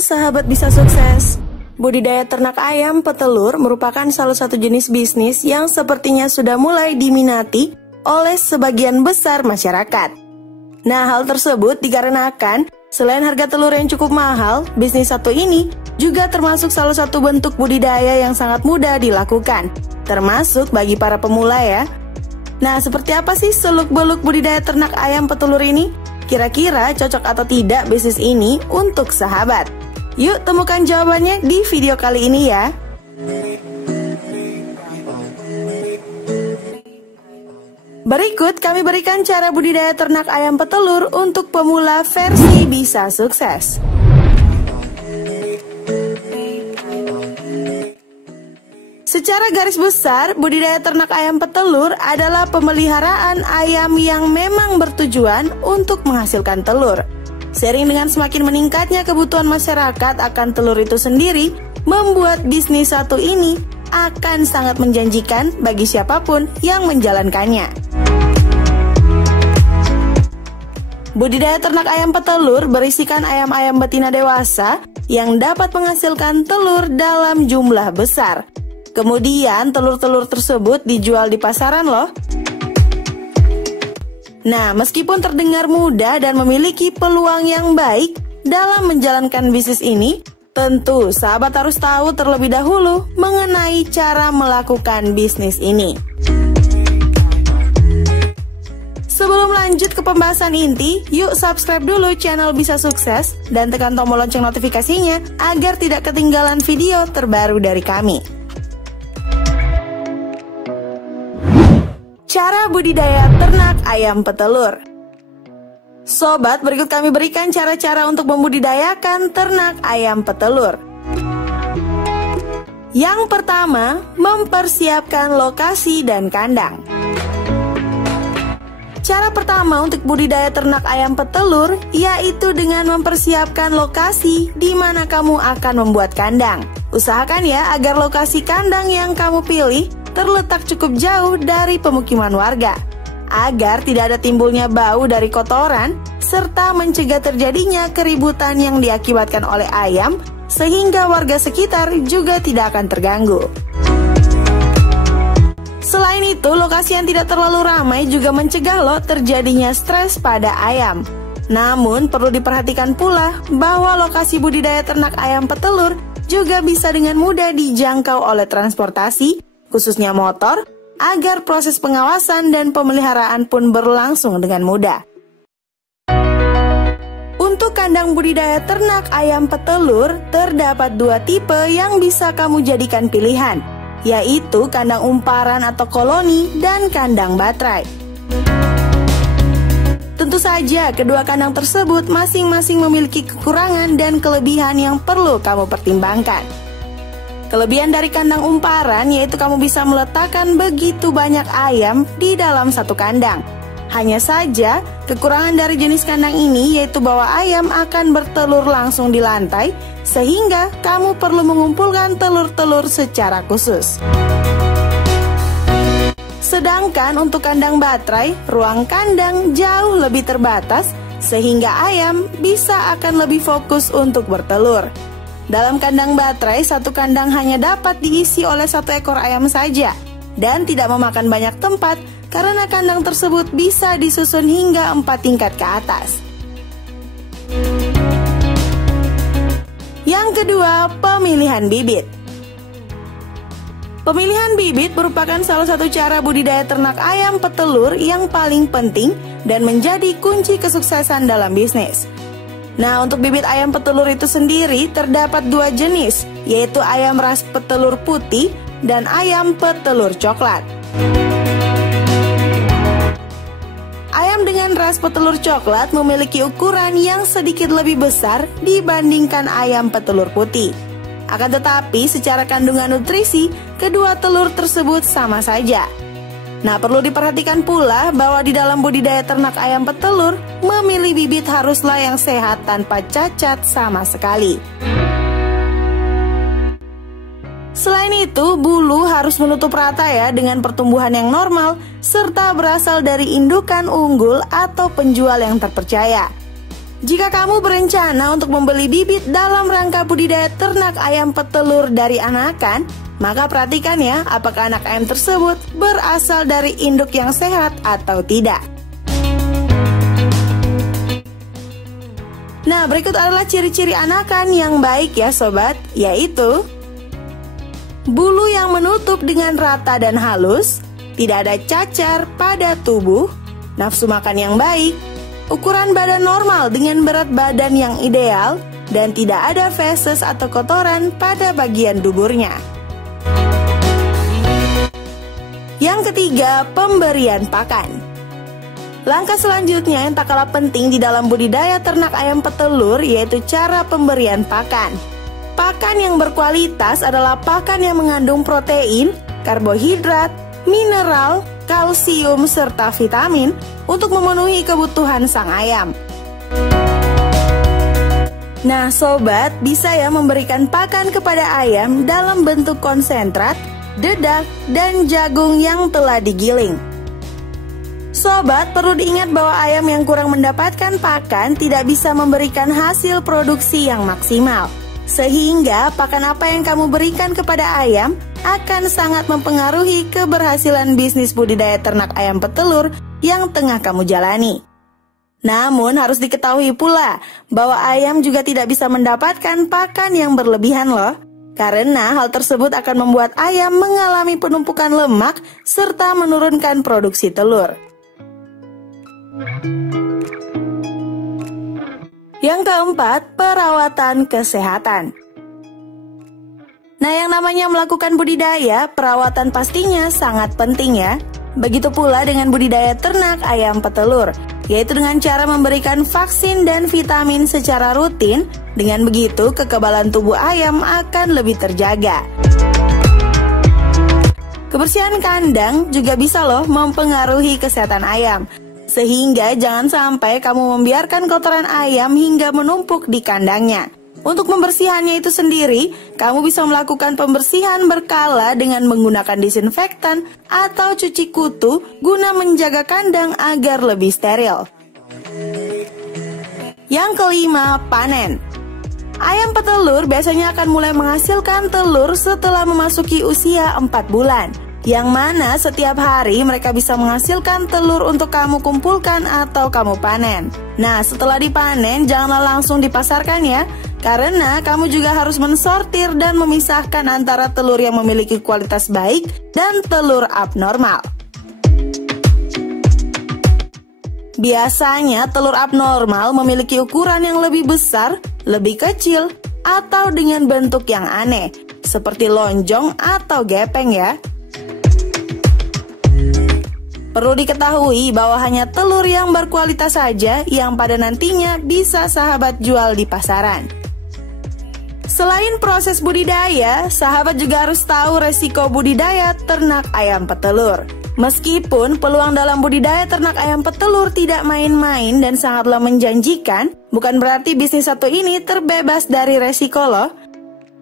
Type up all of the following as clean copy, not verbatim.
Halo sahabat bisa sukses. Budidaya ternak ayam petelur merupakan salah satu jenis bisnis yang sepertinya sudah mulai diminati oleh sebagian besar masyarakat. Nah, hal tersebut dikarenakan selain harga telur yang cukup mahal, bisnis satu ini juga termasuk salah satu bentuk budidaya yang sangat mudah dilakukan, termasuk bagi para pemula ya. Nah, seperti apa sih seluk-beluk budidaya ternak ayam petelur ini? Kira-kira cocok atau tidak bisnis ini untuk sahabat? Yuk temukan jawabannya di video kali ini ya. Berikut kami berikan cara budidaya ternak ayam petelur untuk pemula versi bisa sukses. Secara garis besar, budidaya ternak ayam petelur adalah pemeliharaan ayam yang memang bertujuan untuk menghasilkan telur. Seiring dengan semakin meningkatnya kebutuhan masyarakat akan telur itu sendiri, membuat bisnis satu ini akan sangat menjanjikan bagi siapapun yang menjalankannya. Budidaya ternak ayam petelur berisikan ayam-ayam betina dewasa yang dapat menghasilkan telur dalam jumlah besar. Kemudian telur-telur tersebut dijual di pasaran loh. Nah, meskipun terdengar mudah dan memiliki peluang yang baik dalam menjalankan bisnis ini, tentu sahabat harus tahu terlebih dahulu mengenai cara melakukan bisnis ini. Sebelum lanjut ke pembahasan inti, yuk subscribe dulu channel Bisa Sukses dan tekan tombol lonceng notifikasinya agar tidak ketinggalan video terbaru dari kami. Cara budidaya ternak ayam petelur. Sobat, berikut kami berikan cara-cara untuk membudidayakan ternak ayam petelur. Yang pertama, mempersiapkan lokasi dan kandang. Cara pertama untuk budidaya ternak ayam petelur yaitu dengan mempersiapkan lokasi di mana kamu akan membuat kandang. Usahakan ya agar lokasi kandang yang kamu pilih terletak cukup jauh dari pemukiman warga, agar tidak ada timbulnya bau dari kotoran, serta mencegah terjadinya keributan yang diakibatkan oleh ayam, sehingga warga sekitar juga tidak akan terganggu. Selain itu, lokasi yang tidak terlalu ramai juga mencegah loh terjadinya stres pada ayam. Namun, perlu diperhatikan pula bahwa lokasi budidaya ternak ayam petelur juga bisa dengan mudah dijangkau oleh transportasi, khususnya motor, agar proses pengawasan dan pemeliharaan pun berlangsung dengan mudah. Untuk kandang budidaya ternak ayam petelur, terdapat dua tipe yang bisa kamu jadikan pilihan, yaitu kandang umparan atau koloni dan kandang baterai. Tentu saja, kedua kandang tersebut masing-masing memiliki kekurangan dan kelebihan yang perlu kamu pertimbangkan. Kelebihan dari kandang umparan yaitu kamu bisa meletakkan begitu banyak ayam di dalam satu kandang. Hanya saja, kekurangan dari jenis kandang ini yaitu bahwa ayam akan bertelur langsung di lantai, sehingga kamu perlu mengumpulkan telur-telur secara khusus. Sedangkan untuk kandang baterai, ruang kandang jauh lebih terbatas, sehingga ayam bisa akan lebih fokus untuk bertelur. Dalam kandang baterai, satu kandang hanya dapat diisi oleh satu ekor ayam saja dan tidak memakan banyak tempat karena kandang tersebut bisa disusun hingga 4 tingkat ke atas. Yang kedua, pemilihan bibit. Pemilihan bibit merupakan salah satu cara budidaya ternak ayam petelur yang paling penting dan menjadi kunci kesuksesan dalam bisnis. Nah, untuk bibit ayam petelur itu sendiri terdapat dua jenis, yaitu ayam ras petelur putih dan ayam petelur coklat. Ayam dengan ras petelur coklat memiliki ukuran yang sedikit lebih besar dibandingkan ayam petelur putih. Akan tetapi, secara kandungan nutrisi, kedua telur tersebut sama saja. Nah, perlu diperhatikan pula bahwa di dalam budidaya ternak ayam petelur, memilih bibit haruslah yang sehat tanpa cacat sama sekali. Selain itu, bulu harus menutup rata ya dengan pertumbuhan yang normal, serta berasal dari indukan unggul atau penjual yang terpercaya. Jika kamu berencana untuk membeli bibit dalam rangka budidaya ternak ayam petelur dari anakan, maka perhatikan ya apakah anak ayam tersebut berasal dari induk yang sehat atau tidak. Nah, berikut adalah ciri-ciri anakan yang baik ya sobat, yaitu bulu yang menutup dengan rata dan halus, tidak ada cacar pada tubuh, nafsu makan yang baik, ukuran badan normal dengan berat badan yang ideal, dan tidak ada feses atau kotoran pada bagian duburnya. Yang ketiga, pemberian pakan. Langkah selanjutnya yang tak kalah penting di dalam budidaya ternak ayam petelur yaitu cara pemberian pakan. Pakan yang berkualitas adalah pakan yang mengandung protein, karbohidrat, mineral, kalsium, serta vitamin untuk memenuhi kebutuhan sang ayam. Nah sobat, bisa ya memberikan pakan kepada ayam dalam bentuk konsentrat, dedak, dan jagung yang telah digiling. Sobat, perlu diingat bahwa ayam yang kurang mendapatkan pakan tidak bisa memberikan hasil produksi yang maksimal. Sehingga pakan apa yang kamu berikan kepada ayam akan sangat mempengaruhi keberhasilan bisnis budidaya ternak ayam petelur yang tengah kamu jalani. Namun harus diketahui pula bahwa ayam juga tidak bisa mendapatkan pakan yang berlebihan loh. Karena hal tersebut akan membuat ayam mengalami penumpukan lemak serta menurunkan produksi telur. Yang keempat, perawatan kesehatan. Nah, yang namanya melakukan budidaya, perawatan pastinya sangat penting ya. Begitu pula dengan budidaya ternak ayam petelur, yaitu dengan cara memberikan vaksin dan vitamin secara rutin. Dengan begitu, kekebalan tubuh ayam akan lebih terjaga. Kebersihan kandang juga bisa loh mempengaruhi kesehatan ayam. Sehingga jangan sampai kamu membiarkan kotoran ayam hingga menumpuk di kandangnya. Untuk membersihannya itu sendiri, kamu bisa melakukan pembersihan berkala dengan menggunakan disinfektan atau cuci kutu guna menjaga kandang agar lebih steril. Yang kelima, panen. Ayam petelur biasanya akan mulai menghasilkan telur setelah memasuki usia 4 bulan. Yang mana setiap hari mereka bisa menghasilkan telur untuk kamu kumpulkan atau kamu panen. Nah, setelah dipanen janganlah langsung dipasarkan ya, karena kamu juga harus mensortir dan memisahkan antara telur yang memiliki kualitas baik dan telur abnormal. Biasanya telur abnormal memiliki ukuran yang lebih besar, lebih kecil, atau dengan bentuk yang aneh, seperti lonjong atau gepeng ya. Perlu diketahui bahwa hanya telur yang berkualitas saja yang pada nantinya bisa sahabat jual di pasaran. Selain proses budidaya, sahabat juga harus tahu resiko budidaya ternak ayam petelur. Meskipun peluang dalam budidaya ternak ayam petelur tidak main-main dan sangatlah menjanjikan, bukan berarti bisnis satu ini terbebas dari resiko loh.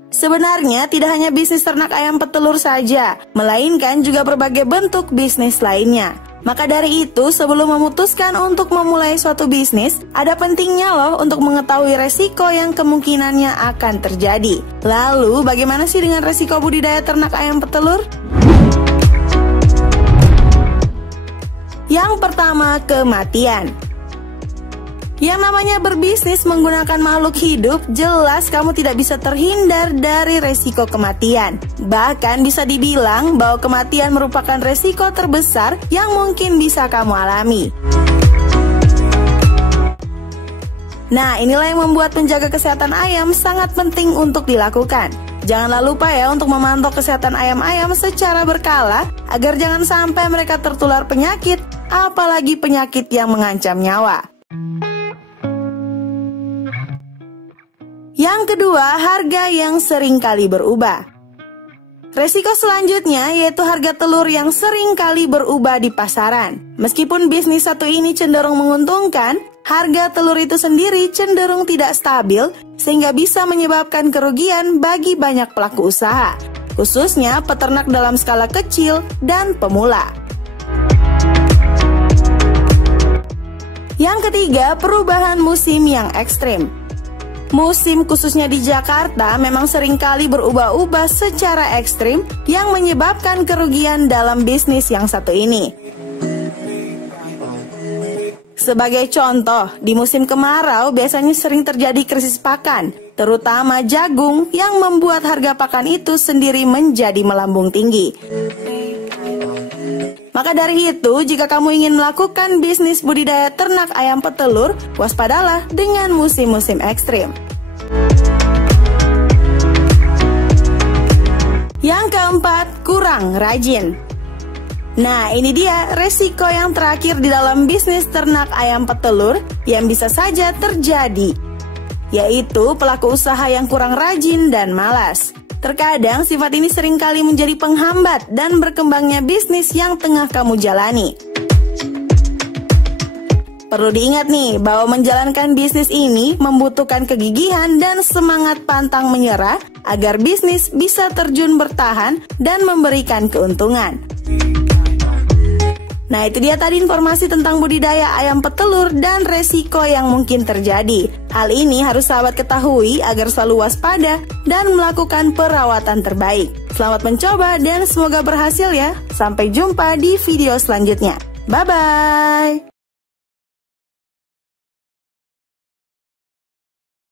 Sebenarnya tidak hanya bisnis ternak ayam petelur saja, melainkan juga berbagai bentuk bisnis lainnya. Maka dari itu, sebelum memutuskan untuk memulai suatu bisnis, ada pentingnya loh untuk mengetahui resiko yang kemungkinannya akan terjadi. Lalu, bagaimana sih dengan resiko budidaya ternak ayam petelur? Yang pertama, kematian. Yang namanya berbisnis menggunakan makhluk hidup, jelas kamu tidak bisa terhindar dari resiko kematian. Bahkan bisa dibilang bahwa kematian merupakan resiko terbesar yang mungkin bisa kamu alami. Nah, inilah yang membuat menjaga kesehatan ayam sangat penting untuk dilakukan. Janganlah lupa ya untuk memantau kesehatan ayam-ayam secara berkala agar jangan sampai mereka tertular penyakit, apalagi penyakit yang mengancam nyawa. Yang kedua, harga yang sering kali berubah. Resiko selanjutnya yaitu harga telur yang sering kali berubah di pasaran. Meskipun bisnis satu ini cenderung menguntungkan, harga telur itu sendiri cenderung tidak stabil sehingga bisa menyebabkan kerugian bagi banyak pelaku usaha, khususnya peternak dalam skala kecil dan pemula. Yang Yang ketiga, perubahan musim yang ekstrim. Musim khususnya di Jakarta memang seringkali berubah-ubah secara ekstrim yang menyebabkan kerugian dalam bisnis yang satu ini. Sebagai contoh, di musim kemarau biasanya sering terjadi krisis pakan, terutama jagung yang membuat harga pakan itu sendiri menjadi melambung tinggi. Maka dari itu, jika kamu ingin melakukan bisnis budidaya ternak ayam petelur, waspadalah dengan musim-musim ekstrim. Yang keempat, kurang rajin. Nah, ini dia resiko yang terakhir di dalam bisnis ternak ayam petelur yang bisa saja terjadi, yaitu pelaku usaha yang kurang rajin dan malas. Terkadang sifat ini seringkali menjadi penghambat dan berkembangnya bisnis yang tengah kamu jalani. Perlu diingat nih, bahwa menjalankan bisnis ini membutuhkan kegigihan dan semangat pantang menyerah agar bisnis bisa terjun bertahan dan memberikan keuntungan. Nah, itu dia tadi informasi tentang budidaya ayam petelur dan resiko yang mungkin terjadi. Hal ini harus sahabat ketahui agar selalu waspada dan melakukan perawatan terbaik. Selamat mencoba dan semoga berhasil ya. Sampai jumpa di video selanjutnya. Bye-bye.